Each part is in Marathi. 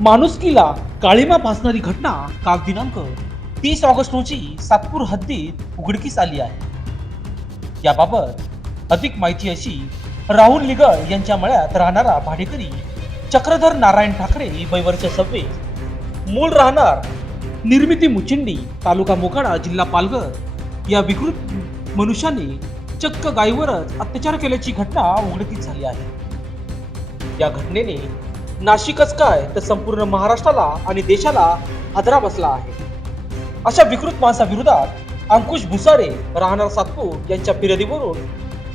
माणुसकीला काळीमा फासणारी घटना काल दिनांक 30 ऑगस्ट रोजी सातपूर हद्दीत उघडकीस आली आहे. याबाबत अधिक माहिती अशी, राहुल निगळ यांच्या मळ्यात राहणारा भाडेकरी चक्रधर नारायण ठाकरे वय 26, मूळ राहणार निर्मिती मुचिंडी, तालुका मोखाडा, जिल्हा पालघर या विकृत मनुष्याने चक्क गायीवरच अत्याचार केल्याची घटना उघडकीस झाली आहे. या घटनेने नाशिकच काय तर संपूर्ण महाराष्ट्राला आणि देशाला हादरा बसला आहे. अशा विकृत माणसाविरोधात अंकुश भुसारे राहणार सातपूर यांच्या फिर्यादीवरून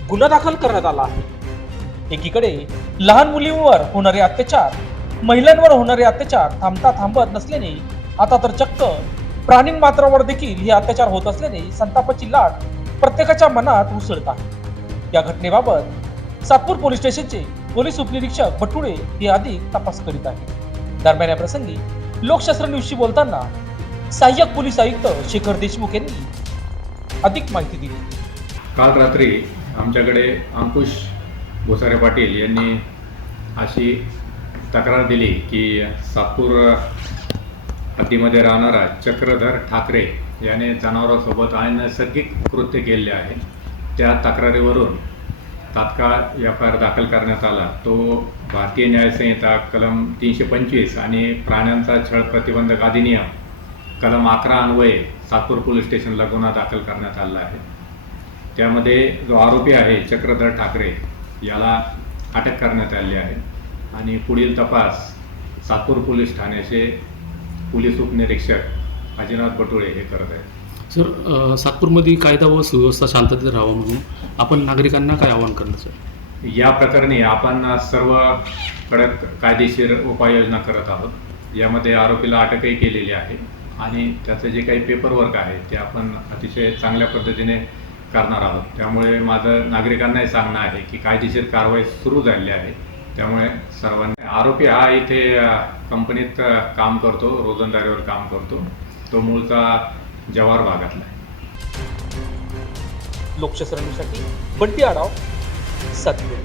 गुन्हा दाखल करण्यात आला आहे. एकीकडे लहान मुलींवर होणारे अत्याचार, महिलांवर होणारे अत्याचार थांबत नसल्याने आता तर चक्क प्राणीमात्रावर देखील हे अत्याचार होत असल्याने संतापाची लाट प्रत्येकाच्या मनात उसळत आहे. या घटनेबाबत सातपूर पोलीस स्टेशनचे पोलीस उपनिरीक्षक बटुळे हे अधिक तपास करीत आहेत. दरम्यान या प्रसंगी लोकशास्त्र न्यूजशी बोलताना सहाय्यक पोलीस आयुक्त शेखर देशमुख यांनी अधिक माहिती दिली. काल रात्री आमच्याकडे अंकुश भुसारे पाटील यांनी अशी तक्रार दिली की सातपूर हद्दीमध्ये राहणारा चक्रधर ठाकरे याने जनावरांसोबत अनैसर्गिक कृत्य केले आहे. त्या तक्रारीवरून तात्काळ FIR दाखल करण्यात आला. तो भारतीय न्यायसंहिता कलम 325 आणि प्राण्यांचा छळ प्रतिबंधक अधिनियम कलम 11 अन्वये सातपूर पोलीस स्टेशनला गुन्हा दाखल करण्यात आला आहे. त्यामध्ये जो आरोपी आहे चक्रधर ठाकरे याला अटक करण्यात आली आहे आणि पुढील तपास सातपूर पोलीस ठाण्याचे पोलीस उपनिरीक्षक अजिनाथ बटुळे हे करत आहेत. सर, सातपूरमध्ये कायदा व सुव्यवस्था शांततेत राहावं म्हणून आपण नागरिकांना काय आवाहन करण्याचं? या प्रकरणी आपण सर्व कडक कायदेशीर उपाययोजना करत आहोत. यामध्ये आरोपीला अटकही केलेली आहे आणि त्याचं जे काही पेपरवर्क आहे ते आपण अतिशय चांगल्या पद्धतीने करणार आहोत. त्यामुळे माझं नागरिकांनाही सांगणं आहे की कायदेशीर कारवाई सुरू झालेली आहे. त्यामुळे सर्वांनी, आरोपी हा इथे कंपनीत काम करतो, रोजंदारीवर काम करतो. तो मूळचा जव्हार भागातला आहे. लोकशास्त्र न्यूजसाठी बंटी आढाव, सातपूर.